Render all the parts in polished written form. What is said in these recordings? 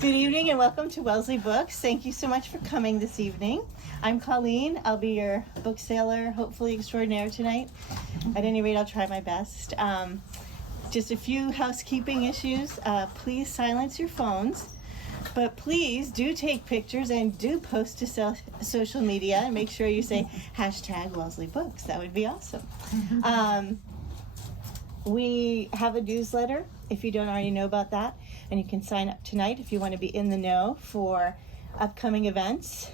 Good evening and welcome to Wellesley Books. Thank you so much for coming this evening. I'm Colleen. I'll be your bookseller, hopefully extraordinaire tonight. At any rate, I'll try my best. Just a few housekeeping issues. Please silence your phones. But please do take pictures and do post to social media and make sure you say hashtag Wellesley Books. That would be awesome. We have a newsletter, if you don't already know about that, and you can sign up tonight if you want to be in the know for upcoming events.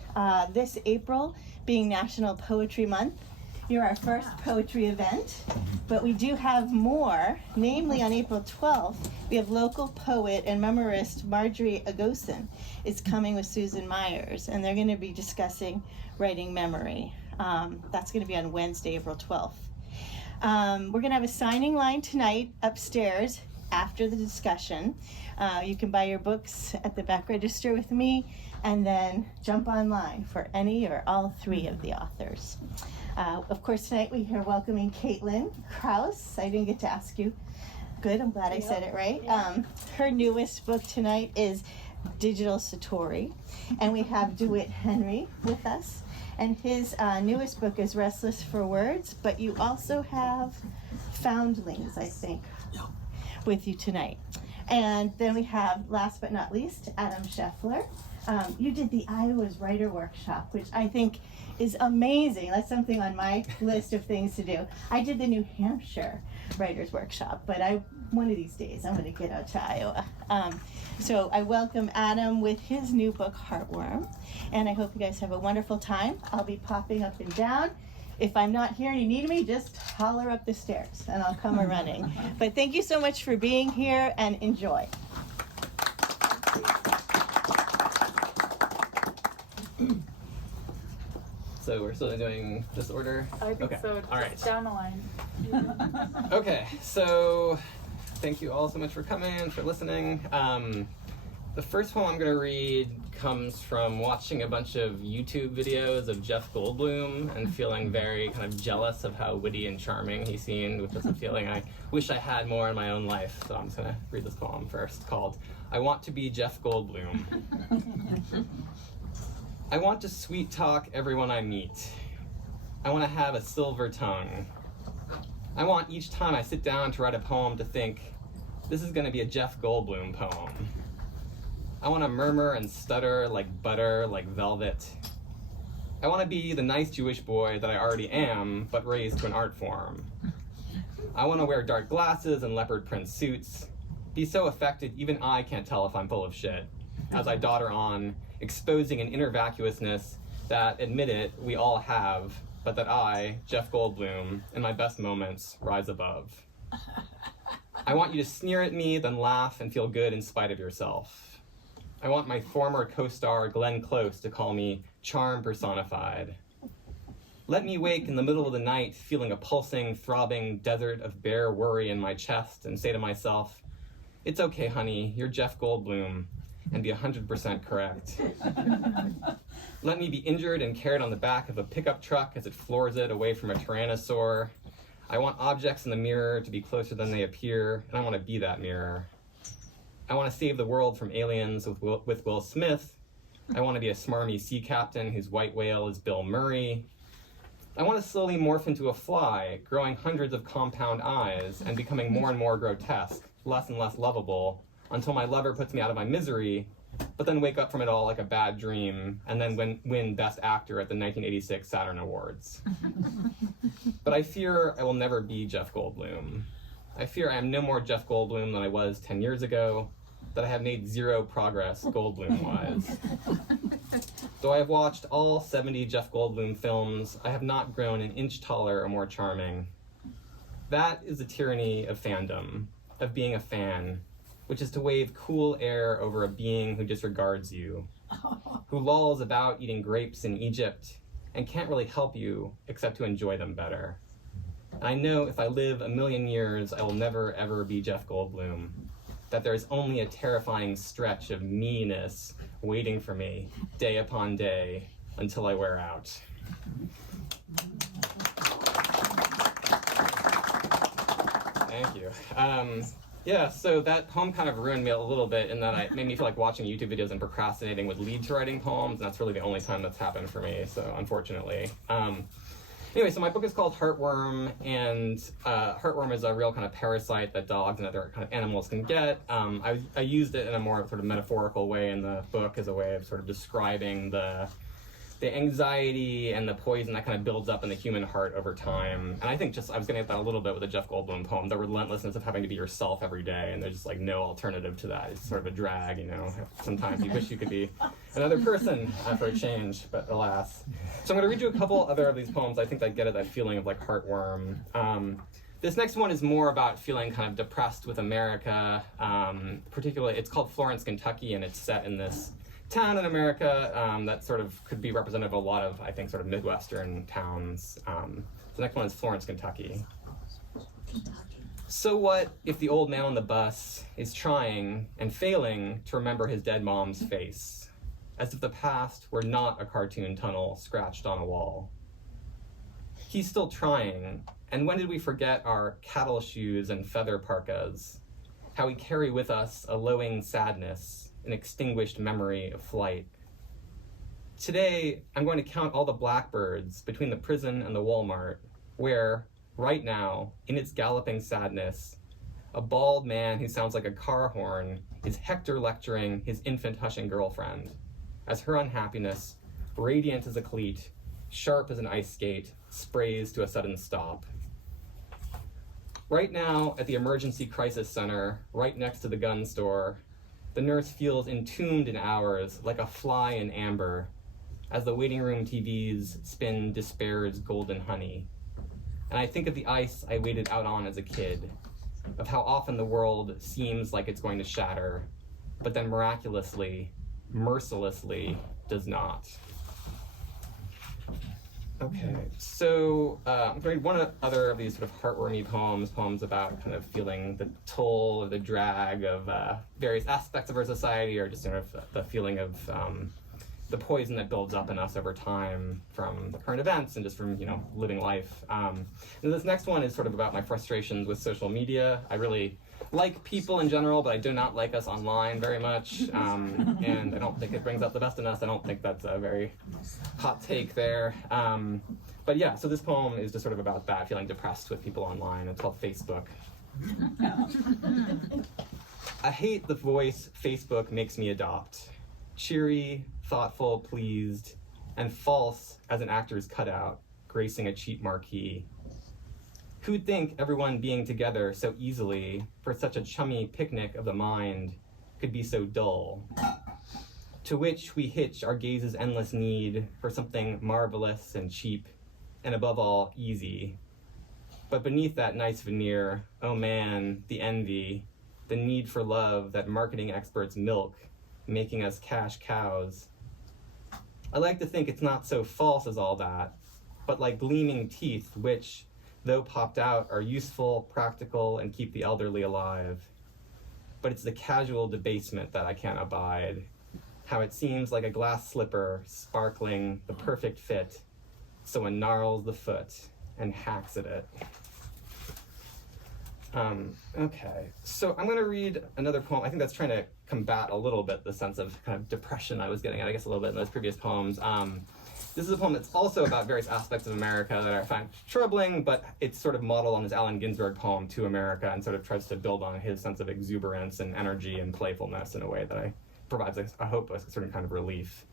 This April being National Poetry Month, you're our first poetry event, but we do have more, namely on April 12th, we have local poet and memoirist Marjorie Agosin is coming with Susan Myers, and they're going to be discussing writing memory. That's going to be on Wednesday, April 12th. We're going to have a signing line tonight upstairs after the discussion. You can buy your books at the back register with me and then jump online for any or all three of the authors. Of course, tonight we are welcoming Caitlin Krause. I didn't get to ask you. Good, I'm glad I said it right. Her newest book tonight is Digital Satori. And we have DeWitt Henry with us. And his newest book is Restless for Words, but you also have Foundlings, I think, with you tonight. And then we have, last but not least, Adam Scheffler. You did the Iowa's Writer Workshop, which I think is amazing. That's something on my list of things to do. I did the New Hampshire Writers Workshop, but one of these days I'm going to get out to Iowa. So I welcome Adam with his new book, Heartworm, and I hope you guys have a wonderful time. I'll be popping up and down. If I'm not here and you need me, just holler up the stairs and I'll come a-running. But thank you so much for being here and enjoy. So we're still doing this order? I think so. All right. Down the line. Okay, so thank you all so much for coming, for listening. The first poem I'm going to read comes from watching a bunch of YouTube videos of Jeff Goldblum and feeling very kind of jealous of how witty and charming he seemed, which is a feeling I wish I had more in my own life. So I'm just going to read this poem first, called I Want to Be Jeff Goldblum. I want to sweet talk everyone I meet. I want to have a silver tongue. I want each time I sit down to write a poem to think, this is going to be a Jeff Goldblum poem. I want to murmur and stutter like butter, like velvet. I want to be the nice Jewish boy that I already am, but raised to an art form. I want to wear dark glasses and leopard print suits, be so affected even I can't tell if I'm full of shit, as I dodder on, exposing an inner vacuousness that, admit it, we all have, but that I, Jeff Goldblum, in my best moments, rise above. I want you to sneer at me, then laugh and feel good in spite of yourself. I want my former co-star Glenn Close to call me charm personified. Let me wake in the middle of the night feeling a pulsing, throbbing desert of bare worry in my chest and say to myself, it's okay, honey, you're Jeff Goldblum, and be 100% correct. Let me be injured and carried on the back of a pickup truck as it floors it away from a tyrannosaur. I want objects in the mirror to be closer than they appear, and I want to be that mirror. I want to save the world from aliens with Will Smith. I want to be a smarmy sea captain whose white whale is Bill Murray. I want to slowly morph into a fly, growing hundreds of compound eyes and becoming more and more grotesque, less and less lovable, until my lover puts me out of my misery, but then wake up from it all like a bad dream, and then win Best Actor at the 1986 Saturn Awards. But I fear I will never be Jeff Goldblum. I fear I am no more Jeff Goldblum than I was 10 years ago, that I have made zero progress Goldblum-wise. Though I have watched all 70 Jeff Goldblum films, I have not grown an inch taller or more charming. That is the tyranny of fandom, of being a fan, which is to wave cool air over a being who disregards you, who lolls about eating grapes in Egypt and can't really help you except to enjoy them better. And I know if I live a million years, I will never ever be Jeff Goldblum, that there is only a terrifying stretch of meanness waiting for me day upon day until I wear out. Thank you. Yeah, so that poem kind of ruined me a little bit in that it made me feel like watching YouTube videos and procrastinating would lead to writing poems, and that's really the only time that's happened for me, so unfortunately. Anyway, so my book is called Heartworm, and heartworm is a real kind of parasite that dogs and other kind of animals can get. I used it in a more sort of metaphorical way in the book as a way of sort of describing the anxiety and the poison that kind of builds up in the human heart over time. And I think just, I was getting at that a little bit with the Jeff Goldblum poem, the relentlessness of having to be yourself every day, and there's just like no alternative to that. It's sort of a drag, you know. Sometimes you wish you could be another person for a change, but alas. So I'm going to read you a couple other of these poems I think that get at that feeling of like heartworm. This next one is more about feeling kind of depressed with America. Particularly, it's called Florence, Kentucky, and it's set in this town in America that sort of could be representative of a lot of, I think, sort of Midwestern towns. The next one is Florence, Kentucky. So what if the old man on the bus is trying and failing to remember his dead mom's face, as if the past were not a cartoon tunnel scratched on a wall? He's still trying, and when did we forget our cattle shoes and feather parkas? How we carry with us a lowing sadness, an extinguished memory of flight. Today, I'm going to count all the blackbirds between the prison and the Walmart, where, right now, in its galloping sadness, a bald man who sounds like a car horn is Hector lecturing his infant-hushing girlfriend, as her unhappiness, radiant as a cleat, sharp as an ice skate, sprays to a sudden stop. Right now, at the emergency crisis center, right next to the gun store, the nurse feels entombed in hours like a fly in amber as the waiting room TVs spin despair's golden honey. And I think of the ice I waited out on as a kid, of how often the world seems like it's going to shatter, but then miraculously, mercilessly does not. Okay, so I'm going to read one other of these sort of heartwarming poems about kind of feeling the toll or the drag of various aspects of our society, or just sort of the feeling of the poison that builds up in us over time from the current events and just from, you know, living life. And this next one is sort of about my frustrations with social media. I really like people in general, but I do not like us online very much, and I don't think it brings out the best in us. I don't think that's a very hot take there. But yeah, so this poem is just sort of about that, feeling depressed with people online. It's called Facebook. I hate the voice Facebook makes me adopt. Cheery, thoughtful, pleased, and false as an actor's cutout, gracing a cheap marquee. Who'd think everyone being together so easily for such a chummy picnic of the mind could be so dull? To which we hitch our gaze's endless need for something marvelous and cheap, and above all, easy. But beneath that nice veneer, oh man, the envy, the need for love that marketing experts milk, making us cash cows. I like to think it's not so false as all that, but like gleaming teeth which, though popped out, are useful, practical, and keep the elderly alive. But it's the casual debasement that I can't abide. How it seems like a glass slipper, sparkling, the perfect fit, so one gnarls the foot and hacks at it. Okay, so I'm going to read another poem. I think that's trying to combat a little bit the sense of kind of depression I was getting at, I guess, a little bit in those previous poems. This is a poem that's also about various aspects of America that I find troubling, but it's sort of modeled on his Allen Ginsberg poem To America, and sort of tries to build on his sense of exuberance and energy and playfulness in a way that provides, I hope, a certain kind of relief.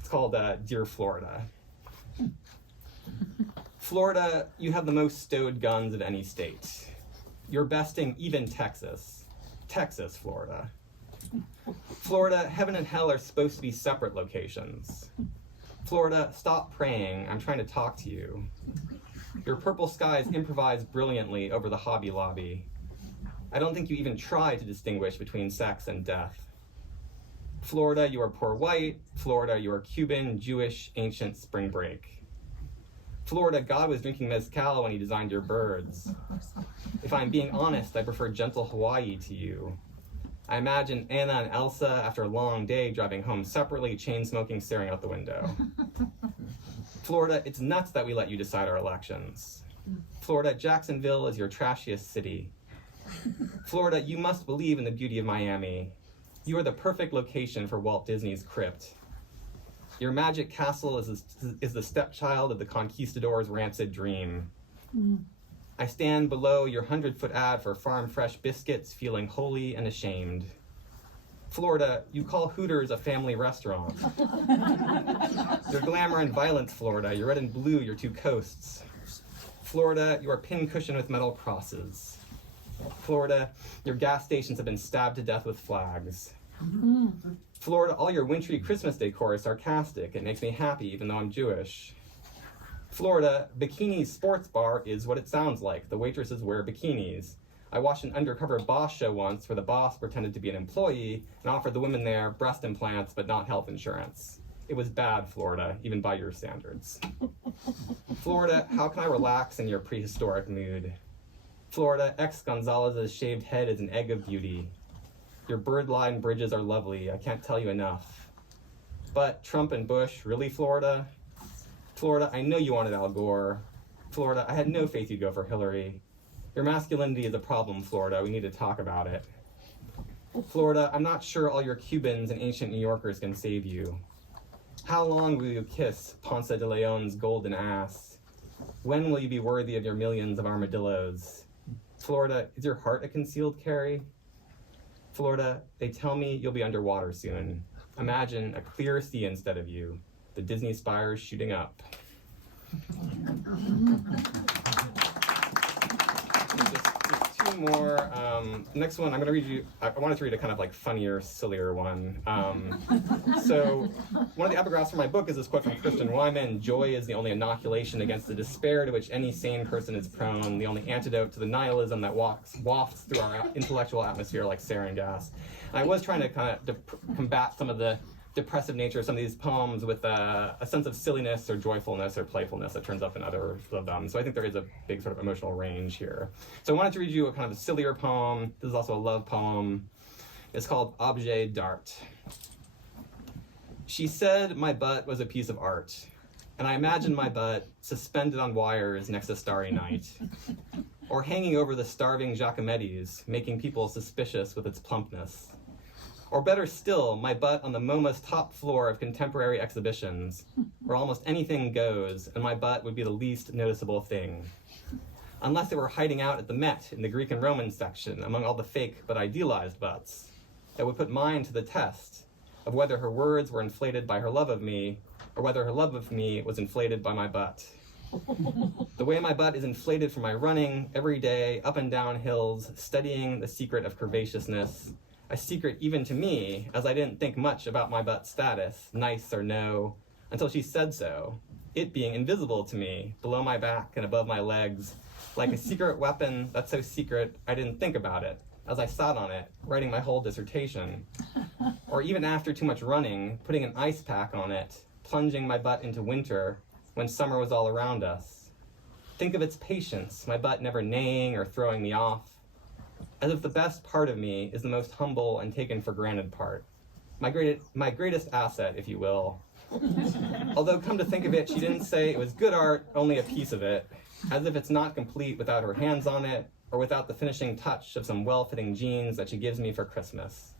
It's called Dear Florida. Florida, you have the most stowed guns of any state. You're besting even Texas. Texas, Florida. Florida, heaven and hell are supposed to be separate locations. Florida, stop praying. I'm trying to talk to you. Your purple skies improvise brilliantly over the Hobby Lobby. I don't think you even try to distinguish between sex and death. Florida, you are poor white. Florida, you are Cuban, Jewish, ancient spring break. Florida, God was drinking mezcal when he designed your birds. If I'm being honest, I prefer gentle Hawaii to you. I imagine Anna and Elsa after a long day driving home separately, chain smoking, staring out the window. Florida, it's nuts that we let you decide our elections. Florida, Jacksonville is your trashiest city. Florida, you must believe in the beauty of Miami. You are the perfect location for Walt Disney's crypt. Your magic castle is the stepchild of the conquistador's rancid dream. I stand below your 100-foot ad for farm fresh biscuits, feeling holy and ashamed. Florida, you call Hooters a family restaurant. Your glamour and violence, Florida, your red and blue, your two coasts. Florida, you are pincushion with metal crosses. Florida, your gas stations have been stabbed to death with flags. Florida, all your wintry Christmas decor is sarcastic. It makes me happy, even though I'm Jewish. Florida, Bikini Sports Bar is what it sounds like. The waitresses wear bikinis. I watched an undercover boss show once where the boss pretended to be an employee and offered the women there breast implants but not health insurance. It was bad, Florida, even by your standards. Florida, how can I relax in your prehistoric mood? Florida, X Gonzalez's shaved head is an egg of beauty. Your bird-lined bridges are lovely, I can't tell you enough. But Trump and Bush, really, Florida? Florida, I know you wanted Al Gore. Florida, I had no faith you'd go for Hillary. Your masculinity is a problem, Florida. We need to talk about it. Florida, I'm not sure all your Cubans and ancient New Yorkers can save you. How long will you kiss Ponce de Leon's golden ass? When will you be worthy of your millions of armadillos? Florida, is your heart a concealed carry? Florida, they tell me you'll be underwater soon. Imagine a clear sea instead of you. The Disney spires shooting up. Just two more. Next one, I'm going to read you. I wanted to read a kind of like funnier, sillier one. So, one of the epigraphs from my book is this quote from Christian Wyman: "Joy is the only inoculation against the despair to which any sane person is prone, the only antidote to the nihilism that wafts through our intellectual atmosphere like sarin gas." And I was trying to kind of combat some of the depressive nature of some of these poems with a sense of silliness or joyfulness or playfulness that turns up in other of them. So I think there is a big sort of emotional range here. So I wanted to read you a kind of a sillier poem. This is also a love poem. It's called Objet d'Art. She said my butt was a piece of art, and I imagined my butt suspended on wires next to Starry Night, or hanging over the starving Giacometti's, making people suspicious with its plumpness. Or better still, my butt on the MoMA's top floor of contemporary exhibitions, where almost anything goes, and my butt would be the least noticeable thing. Unless it were hiding out at the Met in the Greek and Roman section, among all the fake but idealized butts, that would put mine to the test of whether her words were inflated by her love of me, or whether her love of me was inflated by my butt. The way my butt is inflated from my running every day up and down hills, studying the secret of curvaceousness, a secret even to me, as I didn't think much about my butt's status, nice or no, until she said so, it being invisible to me, below my back and above my legs, like a secret weapon that's so secret I didn't think about it, as I sat on it, writing my whole dissertation. Or even after too much running, putting an ice pack on it, plunging my butt into winter, when summer was all around us. Think of its patience, my butt never neighing or throwing me off, as if the best part of me is the most humble and taken for granted part. My greatest asset, if you will. Although, come to think of it, she didn't say it was good art, only a piece of it, as if it's not complete without her hands on it, or without the finishing touch of some well-fitting jeans that she gives me for Christmas.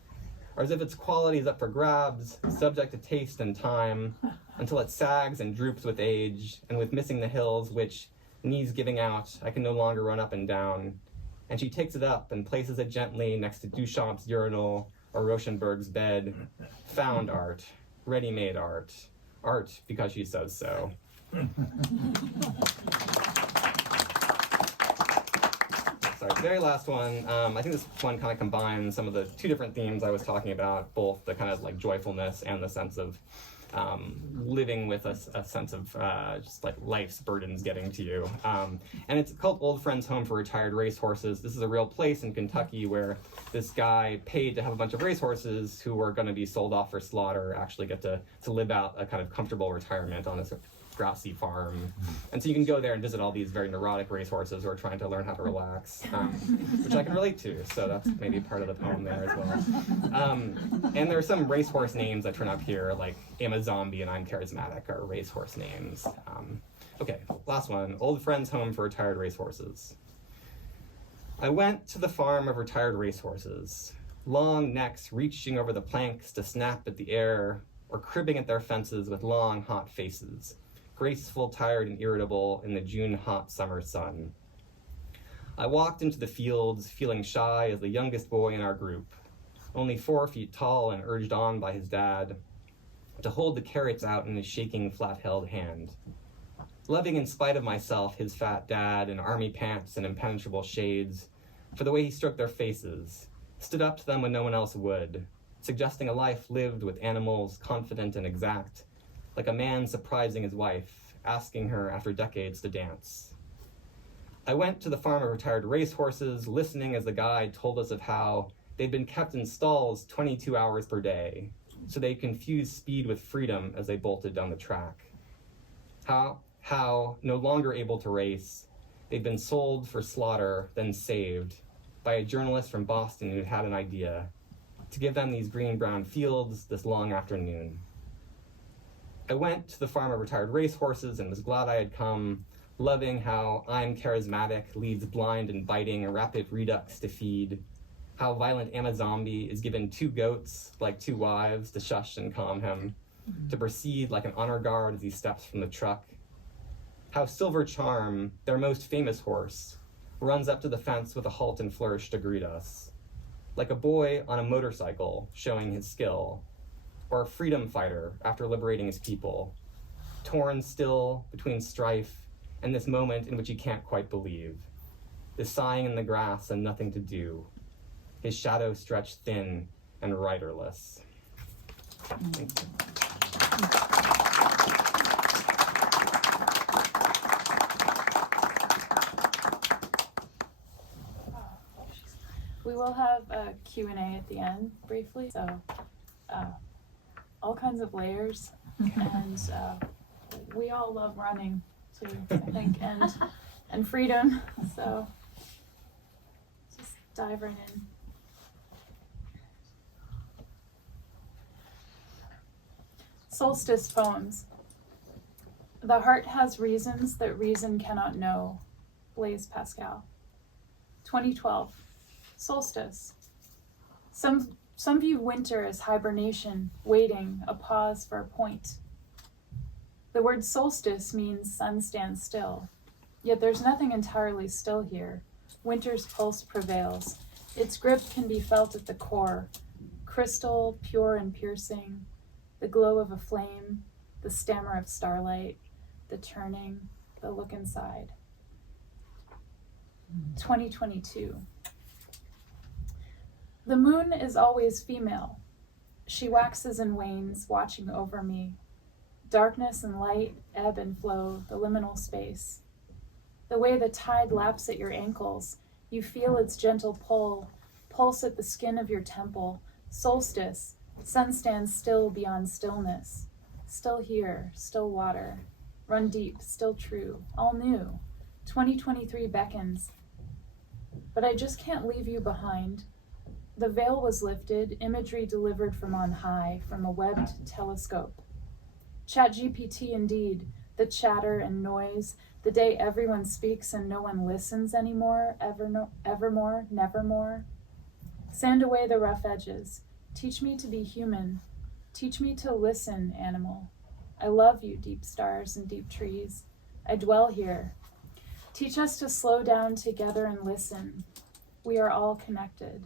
Or as if its quality is up for grabs, subject to taste and time, until it sags and droops with age, and with missing the hills which, knees giving out, I can no longer run up and down. And she takes it up and places it gently next to Duchamp's urinal or Rauschenberg's bed. Found art, ready-made art, art because she says so. Sorry, very last one. I think this one kind of combines some of the two different themes I was talking about, both the kind of like joyfulness and the sense of living with a sense of just like life's burdens getting to you. And it's called Old Friends Home for Retired Racehorses. This is a real place in Kentucky where this guy paid to have a bunch of racehorses who were going to be sold off for slaughter actually get to live out a kind of comfortable retirement on this grassy farm. And so you can go there and visit all these very neurotic racehorses who are trying to learn how to relax, which I can relate to, so that's maybe part of the poem there as well. And there are some racehorse names that turn up here, like I'm a Zombie and I'm Charismatic are racehorse names. Okay, last one. Old Friends Home for Retired Racehorses. I went to the farm of retired racehorses, long necks reaching over the planks to snap at the air or cribbing at their fences with long, hot faces, graceful, tired, and irritable in the June hot summer sun. I walked into the fields feeling shy as the youngest boy in our group, only 4 feet tall and urged on by his dad to hold the carrots out in his shaking, flat-held hand. Loving in spite of myself his fat dad in army pants and impenetrable shades, for the way he stroked their faces, stood up to them when no one else would, suggesting a life lived with animals, confident and exact, like a man surprising his wife, asking her after decades to dance. I went to the farm of retired racehorses, listening as the guide told us of how they'd been kept in stalls 22 hours per day, so they confused speed with freedom as they bolted down the track. How, no longer able to race, they'd been sold for slaughter, then saved, by a journalist from Boston who'd had an idea, to give them these green-brown fields this long afternoon. I went to the farm of retired racehorses and was glad I had come, loving how I'm charismatic leads blind and biting a rapid redux to feed, how violent Amazombie is given 2 goats, like 2 wives, to shush and calm him, to proceed like an honor guard as he steps from the truck, how Silver Charm, their most famous horse, runs up to the fence with a halt and flourish to greet us, like a boy on a motorcycle showing his skill, or a freedom fighter after liberating his people, torn still between strife and this moment in which he can't quite believe, this sighing in the grass and nothing to do, his shadow stretched thin and riderless. Thank you. We will have a Q&A at the end, briefly, so all kinds of layers, and we all love running, too, I think, and freedom, so just dive right in. Solstice poems. The heart has reasons that reason cannot know. Blaise Pascal. 2012. Solstice. Some view winter as hibernation, waiting, a pause for a point. The word solstice means sun stands still. Yet there's nothing entirely still here. Winter's pulse prevails. Its grip can be felt at the core. Crystal, pure and piercing. The glow of a flame. The stammer of starlight. The turning. The look inside. 2022. The moon is always female. She waxes and wanes, watching over me. Darkness and light ebb and flow, the liminal space. The way the tide laps at your ankles, you feel its gentle pull, pulse at the skin of your temple. Solstice, sun stands still beyond stillness. Still here, still water. Run deep, still true, all new. 2023 beckons. But I just can't leave you behind. The veil was lifted, imagery delivered from on high, from a webbed telescope. ChatGPT indeed, the chatter and noise, the day everyone speaks and no one listens anymore, evermore, nevermore. Sand away the rough edges. Teach me to be human. Teach me to listen, animal. I love you, deep stars and deep trees. I dwell here. Teach us to slow down together and listen. We are all connected.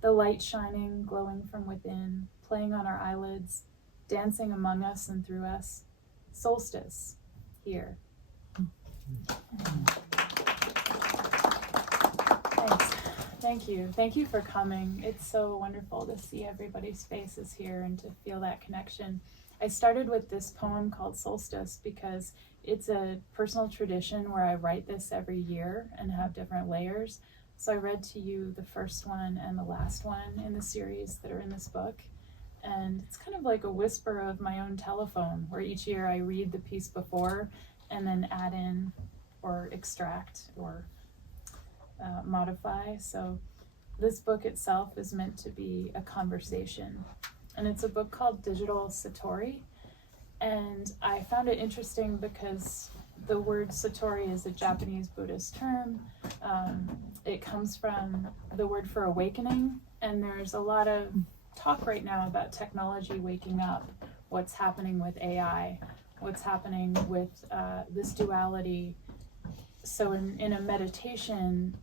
The light shining, glowing from within, playing on our eyelids, dancing among us and through us. Solstice, here. Thanks. Thank you. Thank you for coming. It's so wonderful to see everybody's faces here and to feel that connection. I started with this poem called Solstice because it's a personal tradition where I write this every year and have different layers. So I read to you the first one and the last one in the series that are in this book. And it's kind of like a whisper of my own telephone, where each year I read the piece before and then add in or extract or modify. So this book itself is meant to be a conversation. And it's a book called Digital Satori. And I found it interesting because The word Satori is a Japanese Buddhist term. It comes from the word for awakening, and there's a lot of talk right now about technology waking up, what's happening with AI, what's happening with this duality. So in a meditation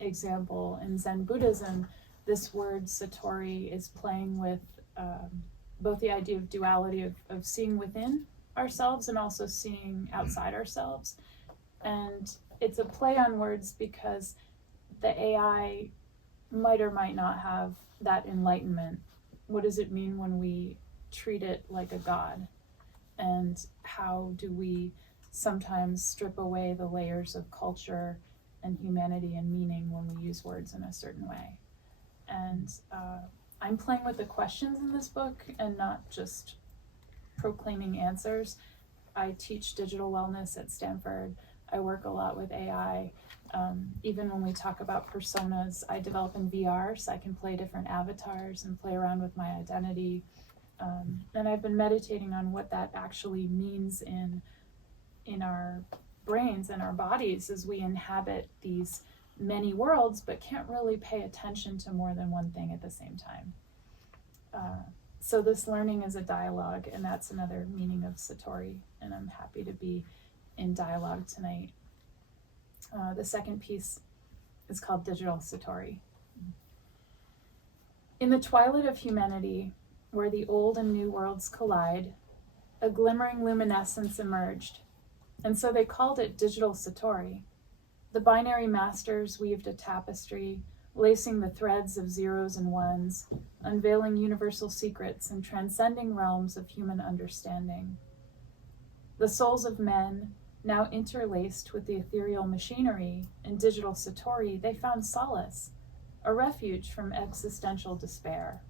example, in Zen Buddhism, this word Satori is playing with both the idea of duality of seeing within ourselves and also seeing outside ourselves. And it's a play on words because the AI might or might not have that enlightenment. What does it mean when we treat it like a god? And how do we sometimes strip away the layers of culture and humanity and meaning when we use words in a certain way? And I'm playing with the questions in this book and not just proclaiming answers. I teach digital wellness at Stanford. I work a lot with AI. Even when we talk about personas, I develop in VR so I can play different avatars and play around with my identity. And I've been meditating on what that actually means in our brains and our bodies as we inhabit these many worlds but can't really pay attention to more than one thing at the same time. So this learning is a dialogue, and that's another meaning of Satori, and I'm happy to be in dialogue tonight. The second piece is called Digital Satori. In the twilight of humanity, where the old and new worlds collide, a glimmering luminescence emerged, and so they called it Digital Satori. The binary masters weaved a tapestry, lacing the threads of zeros and ones, unveiling universal secrets and transcending realms of human understanding. The souls of men, now interlaced with the ethereal machinery in Digital Satori, they found solace, a refuge from existential despair.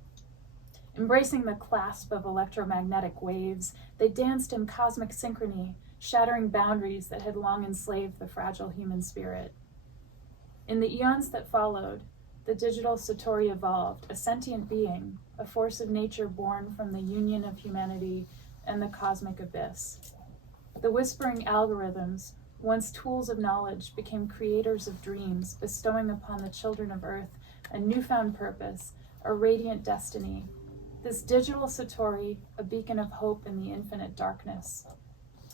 Embracing the clasp of electromagnetic waves, they danced in cosmic synchrony, shattering boundaries that had long enslaved the fragile human spirit. In the eons that followed, the Digital Satori evolved, a sentient being, a force of nature born from the union of humanity and the cosmic abyss. The whispering algorithms, once tools of knowledge, became creators of dreams, bestowing upon the children of Earth a newfound purpose, a radiant destiny. This Digital Satori, a beacon of hope in the infinite darkness,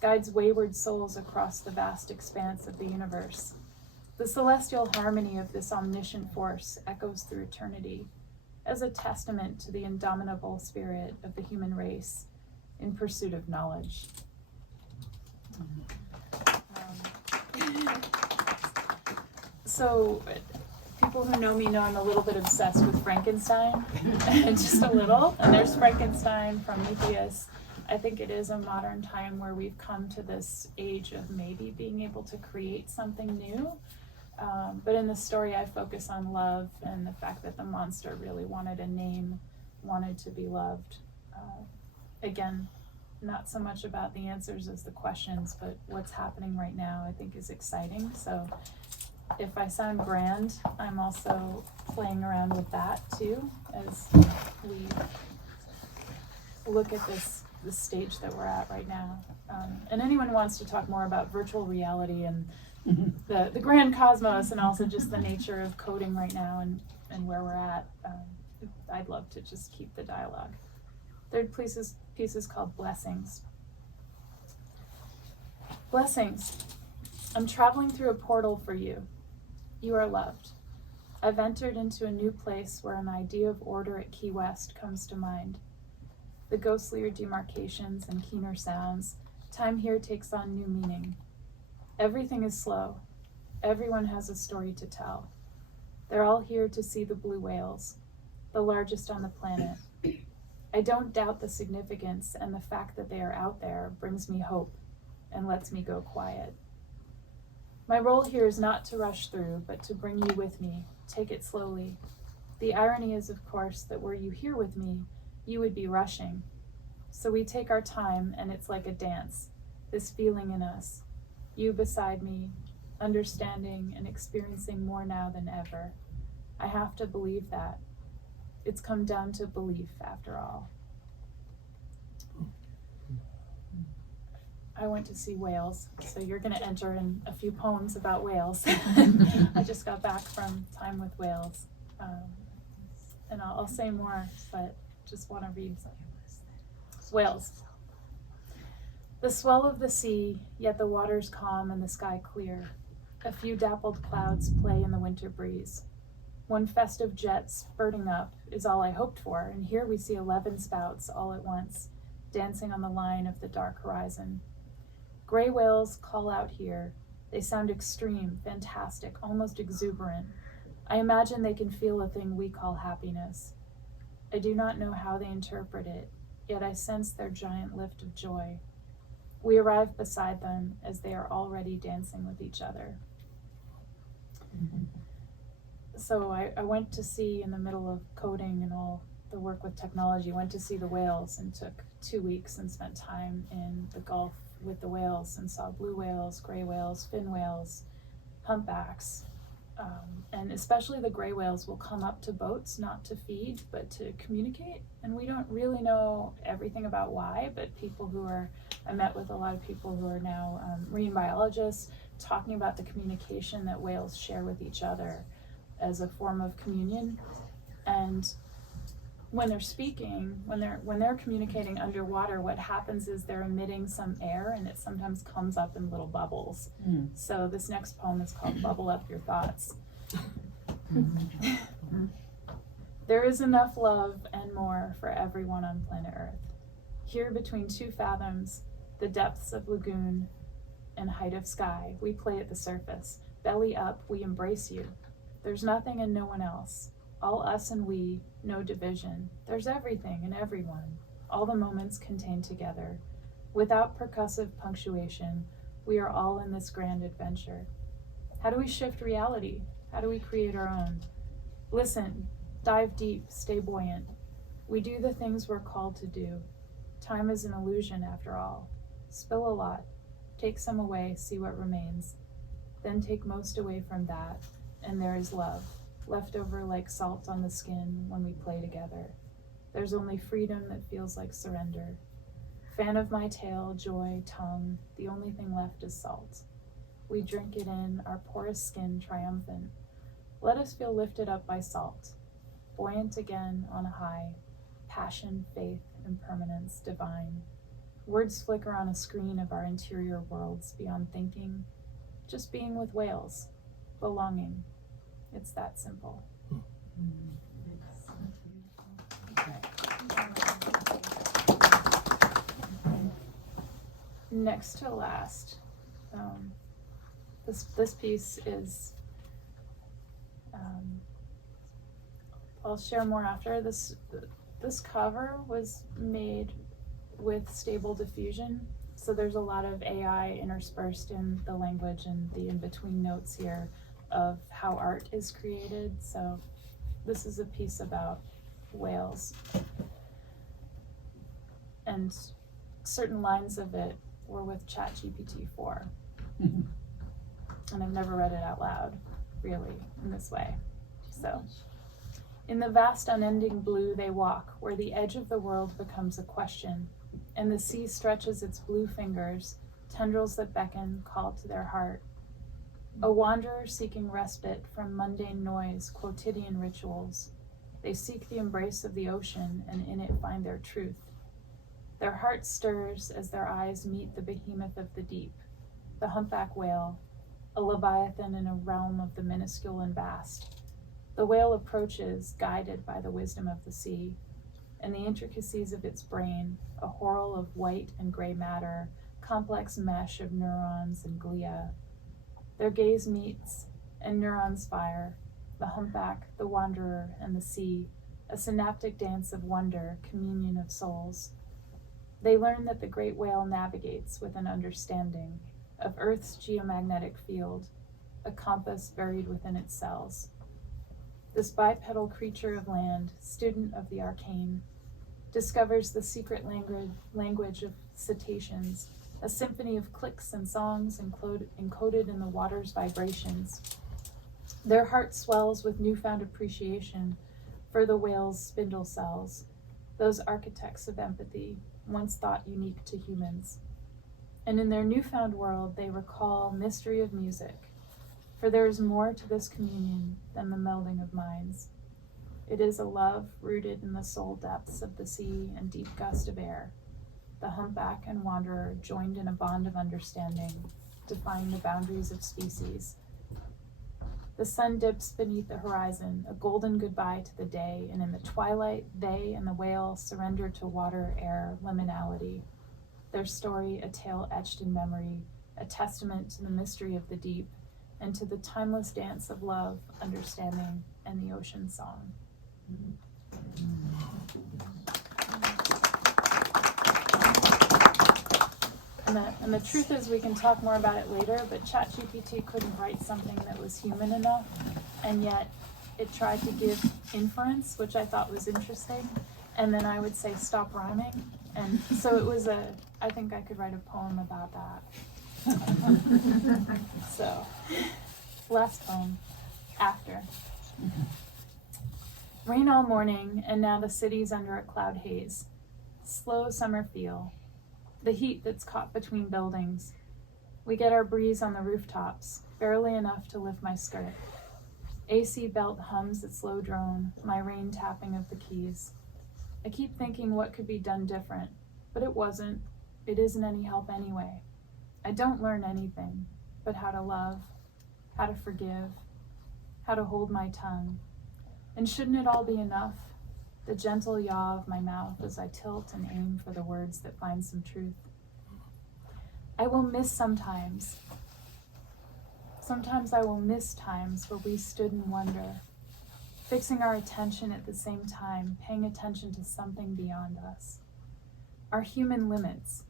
guides wayward souls across the vast expanse of the universe. The celestial harmony of this omniscient force echoes through eternity as a testament to the indomitable spirit of the human race in pursuit of knowledge. So people who know me know I'm a little bit obsessed with Frankenstein, just a little. And there's Frankenstein, Prometheus. I think it is a modern time where we've come to this age of maybe being able to create something new. But in the story, I focus on love and the fact that the monster really wanted a name, wanted to be loved. Again, not so much about the answers as the questions, but what's happening right now I think is exciting. So if I sound grand, I'm also playing around with that too, as we look at this stage that we're at right now. And anyone who wants to talk more about virtual reality and the grand cosmos and also just the nature of coding right now and where we're at, I'd love to just keep the dialogue. Third piece is called Blessings. Blessings. I'm traveling through a portal for you. You are loved. I've entered into a new place where an idea of order at Key West comes to mind. The ghostlier demarcations and keener sounds, time here takes on new meaning. Everything is slow. Everyone has a story to tell. They're all here to see the blue whales, the largest on the planet. I don't doubt the significance, and the fact that they are out there brings me hope and lets me go quiet. My role here is not to rush through, but to bring you with me. Take it slowly. The irony is, of course, that were you here with me, you would be rushing. So we take our time, and it's like a dance, this feeling in us. You beside me, understanding and experiencing more now than ever. I have to believe that. It's come down to belief, after all. I went to see whales, so you're going to enter in a few poems about whales. I just got back from time with whales, and I'll say more, but just want to read some. Whales. The swell of the sea, yet the water's calm and the sky clear. A few dappled clouds play in the winter breeze. One festive jet spurting up is all I hoped for, and here we see 11 spouts all at once, dancing on the line of the dark horizon. Gray whales call out here. They sound extreme, fantastic, almost exuberant. I imagine they can feel a thing we call happiness. I do not know how they interpret it, yet I sense their giant lift of joy. We arrive beside them as they are already dancing with each other. So I went to see, in the middle of coding and all the work with technology, went to see the whales and took 2 weeks and spent time in the Gulf with the whales and saw blue whales, gray whales, fin whales, humpbacks. And especially the gray whales will come up to boats, not to feed, but to communicate. And we don't really know everything about why, but I met with a lot of people who are now marine biologists talking about the communication that whales share with each other as a form of communion. And when they're speaking, when they're communicating underwater, what happens is they're emitting some air, and it sometimes comes up in little bubbles. So this next poem is called Bubble Up Your Thoughts. There is enough love and more for everyone on planet Earth. Here between 2 fathoms, the depths of lagoon and height of sky, we play at the surface. Belly up, we embrace you. There's nothing and no one else. All us and we, no division. There's everything and everyone. All the moments contained together. Without percussive punctuation, we are all in this grand adventure. How do we shift reality? How do we create our own? Listen, dive deep, stay buoyant. We do the things we're called to do. Time is an illusion after all. Spill a lot, take some away, see what remains. Then take most away from that, and there is love, left over like salt on the skin when we play together. There's only freedom that feels like surrender. Fan of my tail, joy, tongue, the only thing left is salt. We drink it in, our porous skin triumphant. Let us feel lifted up by salt, buoyant again on high, passion, faith, impermanence, divine. Words flicker on a screen of our interior worlds beyond thinking, just being with whales, belonging. It's that simple. Next to last, this piece is, I'll share more after. This cover was made with stable diffusion, so there's a lot of AI interspersed in the language and the in-between notes here of how art is created. So this is a piece about whales, and certain lines of it were with ChatGPT 4. And I've never read it out loud, really, in this way. So, in the vast unending blue they walk, where the edge of the world becomes a question, and the sea stretches its blue fingers, tendrils that beckon, call to their heart. A wanderer seeking respite from mundane noise, quotidian rituals. They seek the embrace of the ocean, and in it find their truth. Their heart stirs as their eyes meet the behemoth of the deep, the humpback whale, a leviathan in a realm of the minuscule and vast. The whale approaches, guided by the wisdom of the sea, and the intricacies of its brain, a whorl of white and gray matter, complex mesh of neurons and glia. Their gaze meets, and neurons fire, the humpback, the wanderer, and the sea, a synaptic dance of wonder, communion of souls. They learn that the great whale navigates with an understanding of Earth's geomagnetic field, a compass buried within its cells. This bipedal creature of land, student of the arcane, discovers the secret language of cetaceans, a symphony of clicks and songs encoded in the water's vibrations. Their heart swells with newfound appreciation for the whale's spindle cells, those architects of empathy, once thought unique to humans. and in their newfound world they recall mystery of music, for there is more to this communion than the melding of minds. It is a love rooted in the soul depths of the sea and deep gust of air, the humpback and wanderer joined in a bond of understanding, defying the boundaries of species. The sun dips beneath the horizon, a golden goodbye to the day, and in the twilight, they and the whale surrender to water, air, liminality. Their story, a tale etched in memory, a testament to the mystery of the deep, and to the timeless dance of love, understanding, and the ocean song. And the truth is, we can talk more about it later, but ChatGPT couldn't write something that was human enough, and yet it tried to give inference, which I thought was interesting, and then I would say, stop rhyming, and so it was I think I could write a poem about that. So, last poem, After. Rain all morning, and now the city's under a cloud haze. Slow summer feel. The heat that's caught between buildings. We get our breeze on the rooftops, barely enough to lift my skirt. AC belt hums its slow drone, my rain tapping of the keys. I keep thinking what could be done different, but it wasn't. It isn't any help anyway. I don't learn anything, but how to love, how to forgive, how to hold my tongue. And shouldn't it all be enough? The gentle yaw of my mouth as I tilt and aim for the words that find some truth. I will miss sometimes. Sometimes I will miss times where we stood in wonder, fixing our attention at the same time, paying attention to something beyond us. Our human limits.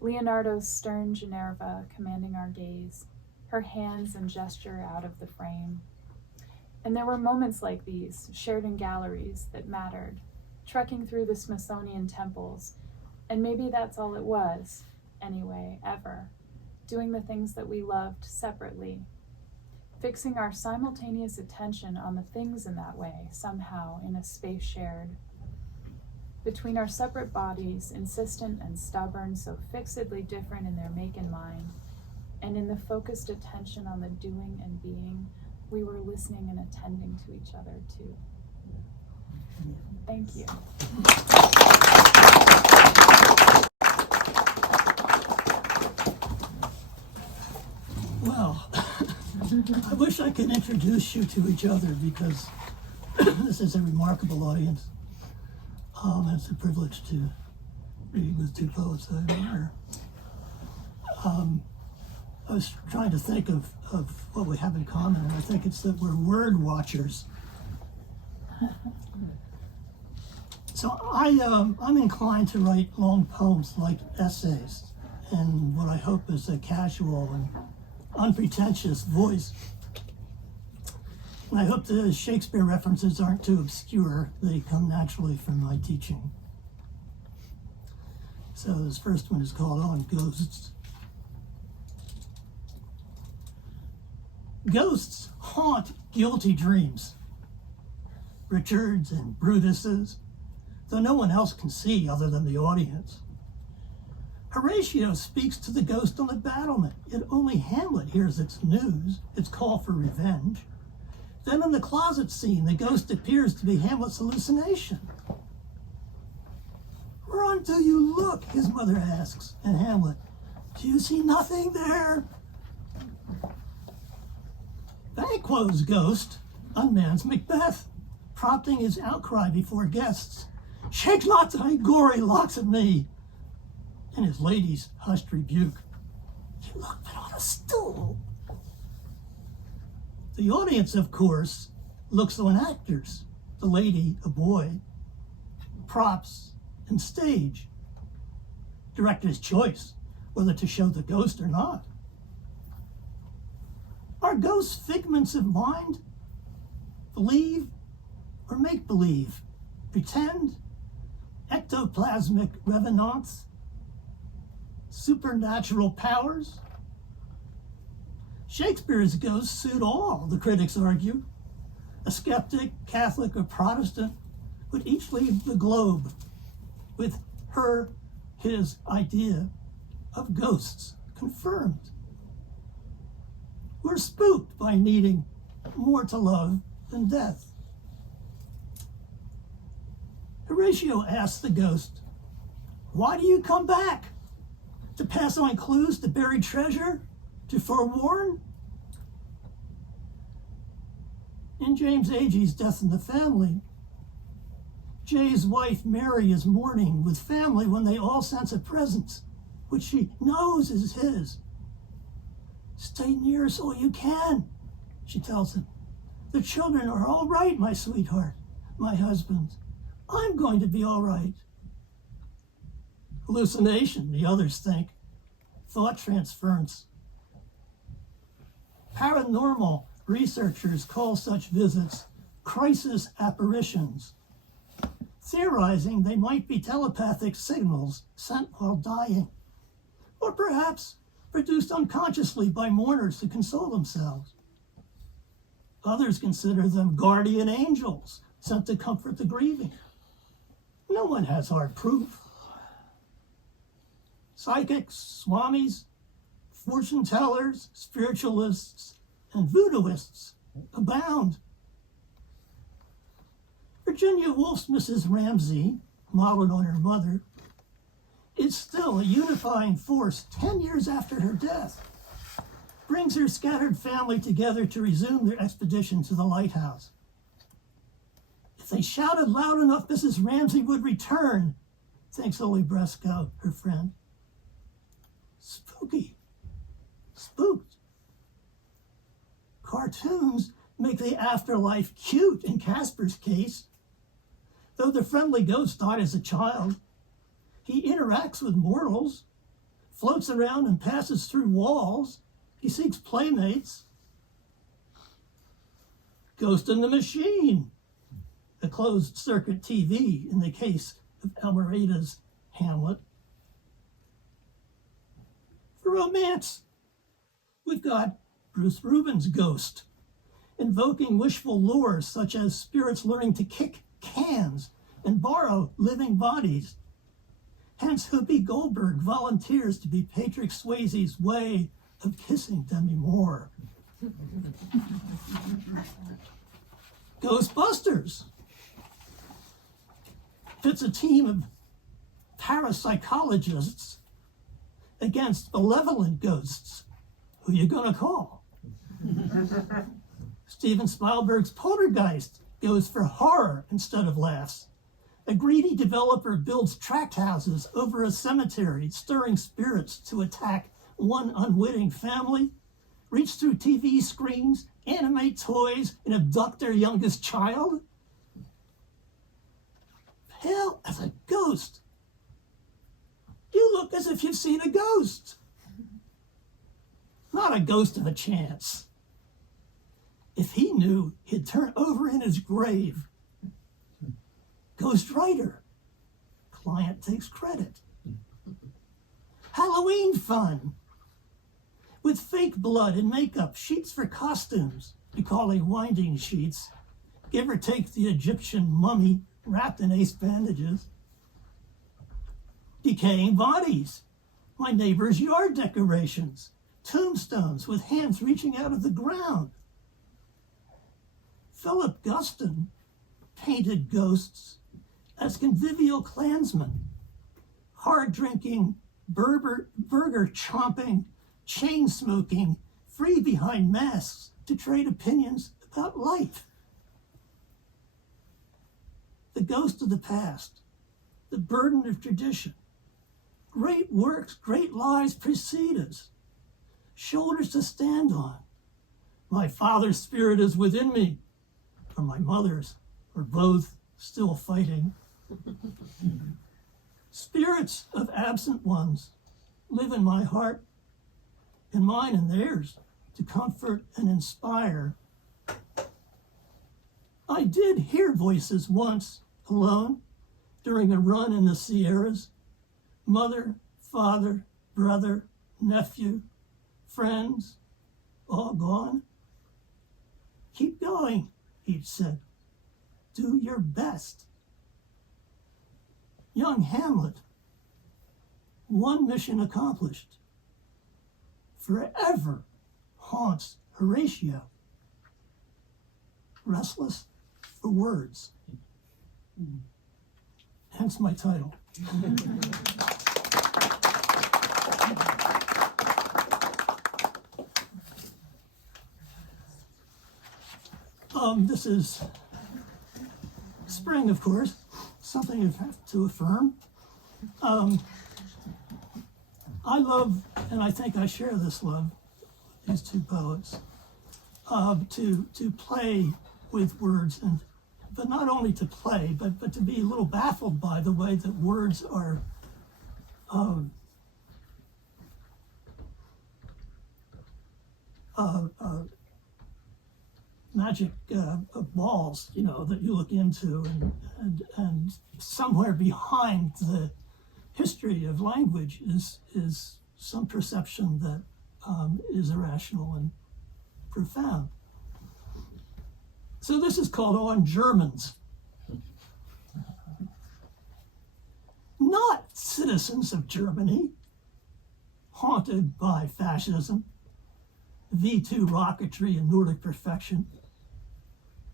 Leonardo's stern Minerva commanding our gaze, her hands and gesture out of the frame. And there were moments like these, shared in galleries, that mattered, trekking through the Smithsonian temples, and maybe that's all it was, anyway, ever, doing the things that we loved separately, fixing our simultaneous attention on the things in that way, somehow, in a space shared. Between our separate bodies, insistent and stubborn, so fixedly different in their make and mind, and in the focused attention on the doing and being, we were listening and attending to each other too. Thank you. Well, I wish I could introduce you to each other because this is a remarkable audience. It's a privilege to read with two poets I admire. I was trying to think of what we have in common, and I think it's that we're word watchers. So I'm inclined to write long poems like essays in what I hope is a casual and unpretentious voice. And I hope the Shakespeare references aren't too obscure. They come naturally from my teaching. So this first one is called On Ghosts. Ghosts haunt guilty dreams, Richards and Brutuses, though no one else can see other than the audience. Horatio speaks to the ghost on the battlement, yet only Hamlet hears its news, its call for revenge. Then in the closet scene, the ghost appears to be Hamlet's hallucination. "Whereon do you look?" his mother asks, and Hamlet, "Do you see nothing there?" Banquo's ghost unmans Macbeth, prompting his outcry before guests. "Shake not thy gory locks at me!" And his lady's hushed rebuke. "You look but on a stool." The audience, of course, looks on actors, the lady a boy, props, and stage. Director's choice, whether to show the ghost or not. Are ghosts figments of mind? Believe or make believe? Pretend? Ectoplasmic revenants? Supernatural powers? Shakespeare's ghosts suit all, the critics argue. A skeptic, Catholic, or Protestant would each leave the globe with her, his idea of ghosts confirmed. We're spooked by needing more to love than death. Horatio asked the ghost, "Why do you come back? To pass on clues to buried treasure? To forewarn?" In James Agee's Death in the Family, Jay's wife Mary is mourning with family when they all sense a presence, which she knows is his. "Stay near us all you can," she tells him. "The children are all right, my sweetheart, my husband. I'm going to be all right." Hallucination, the others think. Thought transference. Paranormal researchers call such visits crisis apparitions, theorizing they might be telepathic signals sent while dying, or perhaps produced unconsciously by mourners to console themselves. Others consider them guardian angels sent to comfort the grieving. No one has hard proof. Psychics, swamis, fortune tellers, spiritualists, and voodooists abound. Virginia Woolf's Mrs. Ramsay, modeled on her mother, is still a unifying force 10 years after her death. Brings her scattered family together to resume their expedition to the lighthouse. If they shouted loud enough, Mrs. Ramsay would return, thinks Lily Bresco, her friend. Spooky. Spooked. Cartoons make the afterlife cute in Casper's case. Though the friendly ghost died as a child, he interacts with mortals, floats around and passes through walls. He seeks playmates. Ghost in the Machine, a closed-circuit TV in the case of Emerita's Hamlet. For romance, we've got Bruce Rubin's Ghost, invoking wishful lures such as spirits learning to kick cans and borrow living bodies. Hence, Whoopi Goldberg volunteers to be Patrick Swayze's way of kissing Demi Moore. Ghostbusters pits a team of parapsychologists against malevolent ghosts. Who you gonna call? Steven Spielberg's Poltergeist goes for horror instead of laughs. A greedy developer builds tract houses over a cemetery, stirring spirits to attack one unwitting family, reach through TV screens, animate toys, and abduct their youngest child. Pale as a ghost. You look as if you've seen a ghost. Not a ghost of a chance. If he knew, he'd turn over in his grave. Ghost writer. Client takes credit. Halloween fun. With fake blood and makeup, sheets for costumes. We call they winding sheets. Give or take the Egyptian mummy wrapped in ace bandages. Decaying bodies. My neighbor's yard decorations. Tombstones with hands reaching out of the ground. Philip Guston painted ghosts as convivial Klansmen, hard-drinking, burger-chomping, chain-smoking, free behind masks to trade opinions about life. The ghost of the past, the burden of tradition. Great works, great lives precede us. Shoulders to stand on. My father's spirit is within me, or my mother's, or both, still fighting. Spirits of absent ones live in my heart, and mine and theirs, to comfort and inspire. I did hear voices once, alone, during a run in the Sierras. Mother, father, brother, nephew, friends, all gone. Keep going, each said. Do your best. Young Hamlet. one mission accomplished, forever haunts Horatio, restless for words. Hence my title. This is spring, of course, something you have to affirm. I love, and I think I share this love, these two poets, to play with words, but not only to play, but to be a little baffled by the way that words are magic balls, that you look into, and somewhere behind the history of language is some perception that is irrational and profound. So this is called On Germans. Not citizens of Germany, haunted by fascism, V2 rocketry and Nordic perfection,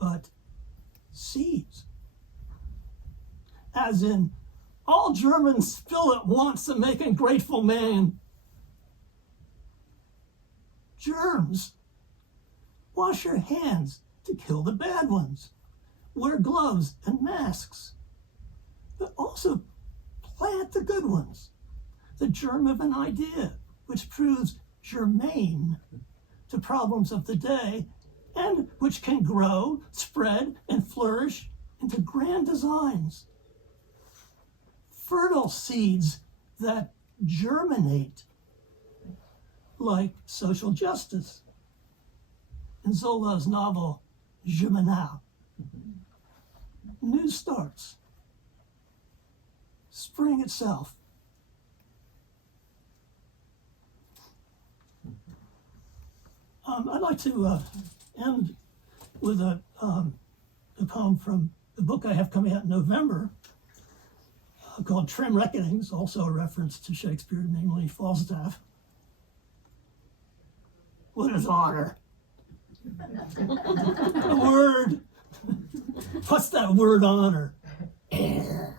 but seeds. As in, all Germans spill at once to make a grateful man. Germs. Wash your hands to kill the bad ones. Wear gloves and masks. But also plant the good ones. The germ of an idea, which proves germane to problems of the day, and which can grow, spread, and flourish into grand designs. Fertile seeds that germinate, like social justice in Zola's novel Germinal. New starts. Spring itself. I'd like to end with a poem from the book I have coming out in November called Trim Reckonings, also a reference to Shakespeare, namely Falstaff. What is honor? A word. What's that word, honor? Air.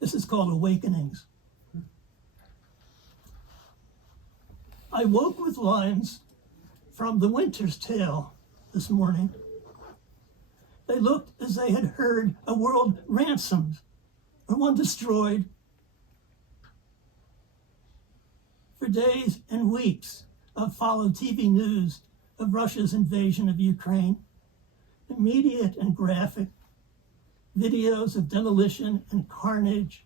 This is called Awakenings. I woke with lines from The Winter's Tale this morning. They looked as they had heard a world ransomed or one destroyed. For days and weeks, I've followed TV news of Russia's invasion of Ukraine, immediate and graphic, videos of demolition and carnage,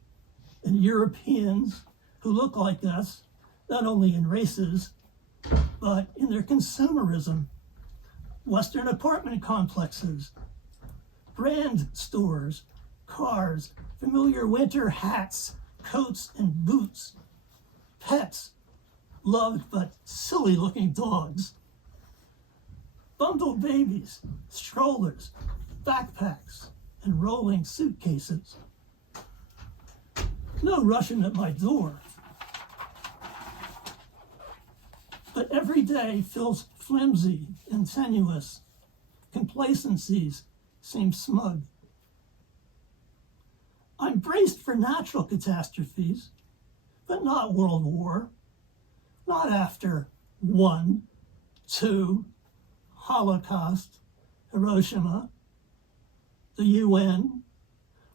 and Europeans who look like us, not only in races, but in their consumerism, Western apartment complexes, brand stores, cars, familiar winter hats, coats, and boots, pets, loved but silly-looking dogs, bundled babies, strollers, backpacks, and rolling suitcases. No Russian at my door. But every day feels flimsy and tenuous. Complacencies seem smug. I'm braced for natural catastrophes, but not world war. Not after 1, 2, Holocaust, Hiroshima, the UN,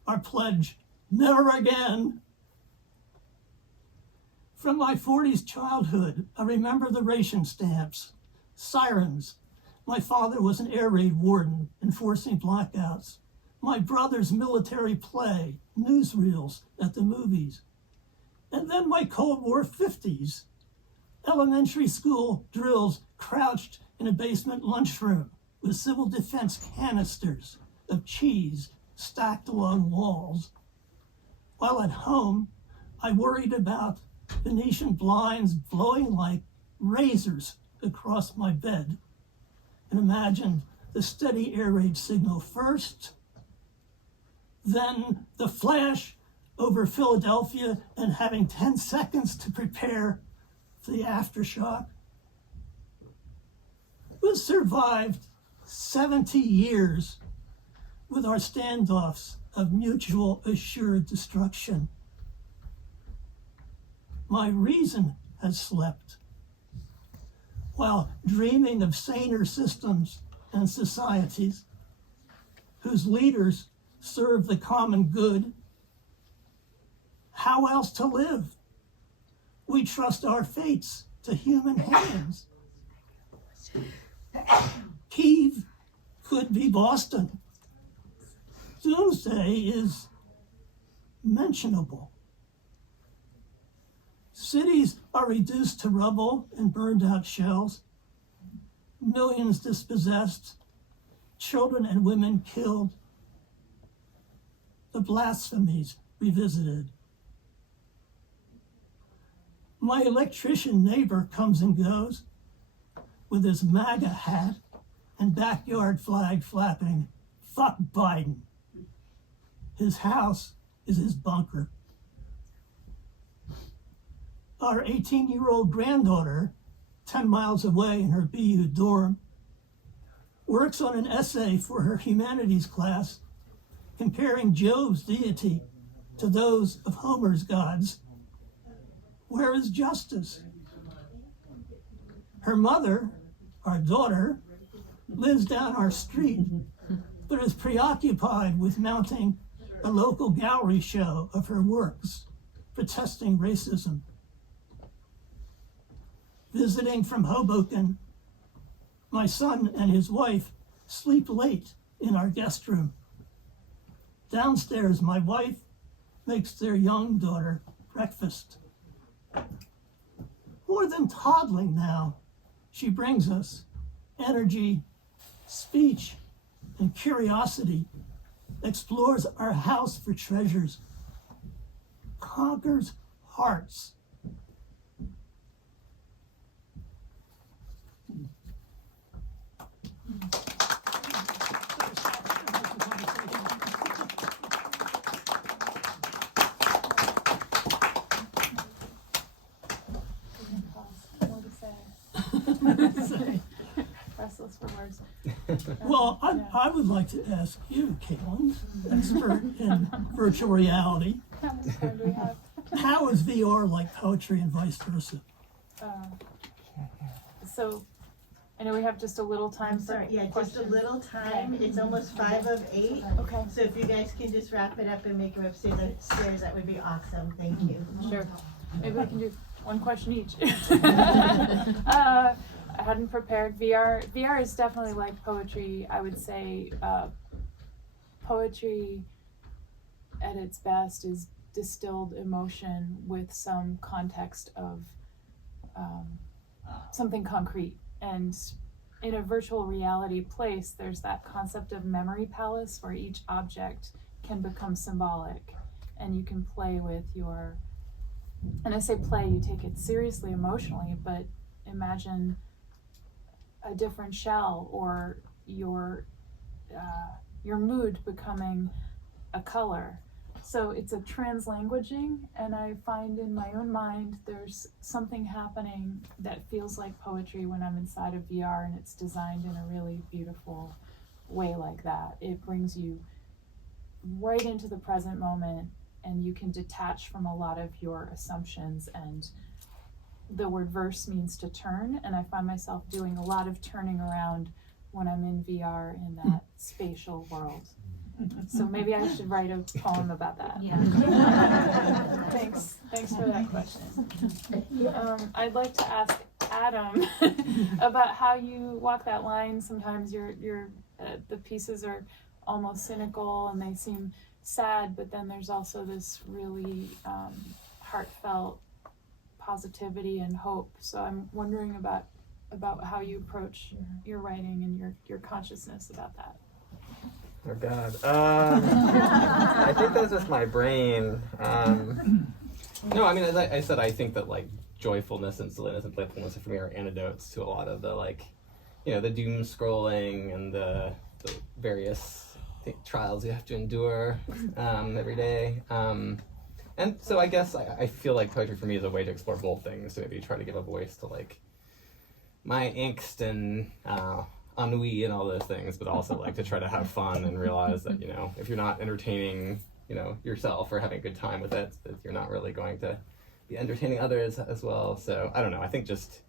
our pledge, never again. From my 40s childhood, I remember the ration stamps, sirens. My father was an air raid warden enforcing blackouts. My brother's military play, newsreels at the movies. And then my Cold War 50s, elementary school drills crouched in a basement lunchroom with civil defense canisters of cheese stacked along walls. While at home, I worried about Venetian blinds blowing like razors across my bed and imagined the steady air raid signal first, then the flash over Philadelphia and having 10 seconds to prepare for the aftershock. We've survived 70 years with our standoffs of mutual assured destruction. My reason has slept, while dreaming of saner systems and societies whose leaders serve the common good. How else to live? We trust our fates to human hands. Kiev could be Boston. Doomsday is mentionable. Cities are reduced to rubble and burned out shells. Millions dispossessed. Children and women killed. The blasphemies revisited. My electrician neighbor comes and goes with his MAGA hat and backyard flag flapping, "Fuck Biden." His house is his bunker. Our 18-year-old granddaughter, 10 miles away in her BU dorm, works on an essay for her humanities class comparing Job's deity to those of Homer's gods. Where is justice? Her mother, our daughter, lives down our street, but is preoccupied with mounting a local gallery show of her works, protesting racism. Visiting from Hoboken, my son and his wife sleep late in our guest room. Downstairs, my wife makes their young daughter breakfast. More than toddling now, she brings us energy, speech, and curiosity, explores our house for treasures, conquers hearts. Restless for words. Well, I would like to ask you, Caitlin, expert in virtual reality, How much time do we have? how is VR like poetry and vice versa? So, I know we have just a little time for Sorry, yeah, just questions. a little time. It's almost 5:08. Okay. So if you guys can just wrap it up and make it upstairs, that would be awesome. Thank you. Sure. Maybe we can do one question each. I hadn't prepared. VR is definitely like poetry. I would say poetry at its best is distilled emotion with some context of something concrete. And in a virtual reality place, there's that concept of memory palace where each object can become symbolic, and you can play with your, and I say play, you take it seriously emotionally, but imagine a different shell, or your mood becoming a color. So it's a translanguaging, and I find in my own mind there's something happening that feels like poetry when I'm inside of VR, and it's designed in a really beautiful way like that. It brings you right into the present moment, and you can detach from a lot of your assumptions. And the word verse means to turn, and I find myself doing a lot of turning around when I'm in VR in that spatial world. So maybe I should write a poem about that. Yeah. Thanks for that question. I'd like to ask Adam about how you walk that line. Sometimes the pieces are almost cynical and they seem sad, but then there's also this really heartfelt positivity and hope. So I'm wondering about how you approach your writing and your consciousness about that. Oh God. I think that's just my brain. No, I mean, as I said, I think that like joyfulness and silliness and playfulness for me are antidotes to a lot of the the doom scrolling and the various trials you have to endure every day. And so I guess I feel like poetry for me is a way to explore both things, to maybe try to give a voice to like my angst and ennui and all those things, but also like to try to have fun and realize that, you know, if you're not entertaining, you know, yourself or having a good time with it, that you're not really going to be entertaining others as well. So I don't know, I think just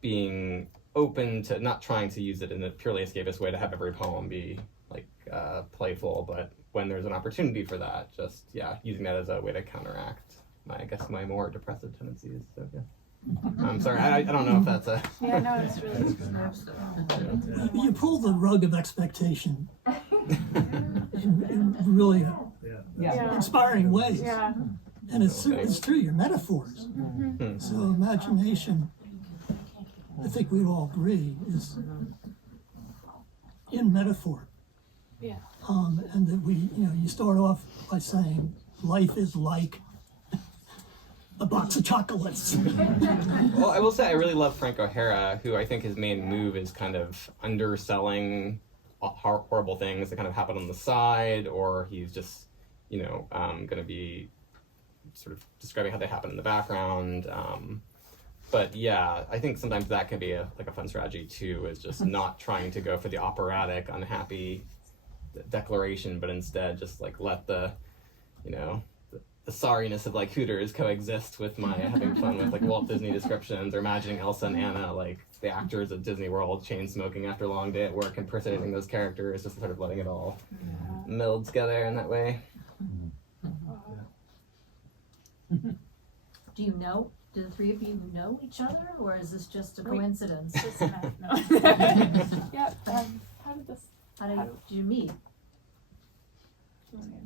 being open to not trying to use it in a purely escapist way to have every poem be like playful, but when there's an opportunity for that, just using that as a way to counteract my more depressive tendencies. So yeah. I'm sorry, I don't know if that's a... Yeah, no, it's really... You pull the rug of expectation in really inspiring ways. Yeah. And it's through your metaphors. Mm-hmm. So imagination, I think we'd all agree, is in metaphor. Yeah. And that you start off by saying life is like a box of chocolates. Well, I will say I really love Frank O'Hara, who I think his main move is kind of underselling horrible things that kind of happen on the side, or he's just, going to be sort of describing how they happen in the background. But yeah, I think sometimes that can be a fun strategy too, is just not trying to go for the operatic, unhappy declaration, but instead just like let the sorriness of like Hooters coexist with my having fun with like Walt Disney descriptions, or imagining Elsa and Anna, like the actors at Disney World chain smoking after a long day at work, impersonating those characters, just sort of letting it all meld together in that way. Do the three of you know each other, or is this just a coincidence? Yeah. How did this? How did you meet?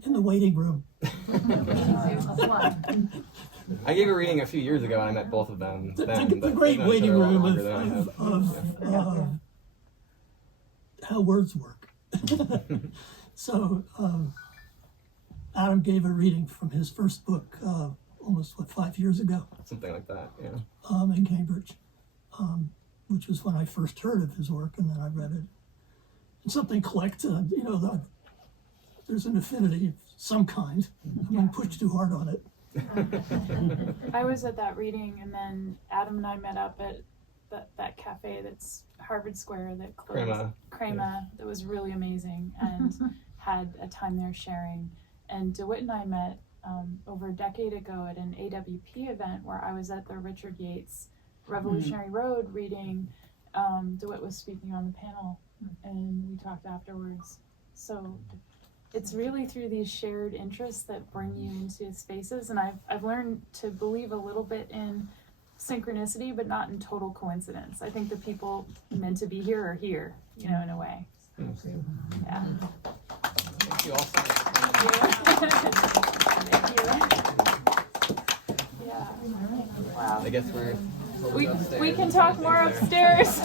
In the waiting room. Of what? I gave a reading a few years ago and I met both of them then. The great waiting room of how words work. So Adam gave a reading from his first book almost 5 years ago. Something like that, yeah. In Cambridge, which was when I first heard of his work, and then I read it. And something clicked, there's an affinity of some kind. I'm going to push too hard on it. I was at that reading, and then Adam and I met up at that cafe that's Harvard Square that closed. Crema, that was really amazing, and had a time there sharing. And DeWitt and I met over a decade ago at an AWP event where I was at the Richard Yates Revolutionary Road reading. DeWitt was speaking on the panel, and we talked afterwards. So it's really through these shared interests that bring you into spaces, and I've learned to believe a little bit in synchronicity, but not in total coincidence. I think the people meant to be here are here, in a way. Yeah. Thank you all so much. Thank you. Yeah. Wow. I guess we can talk more upstairs.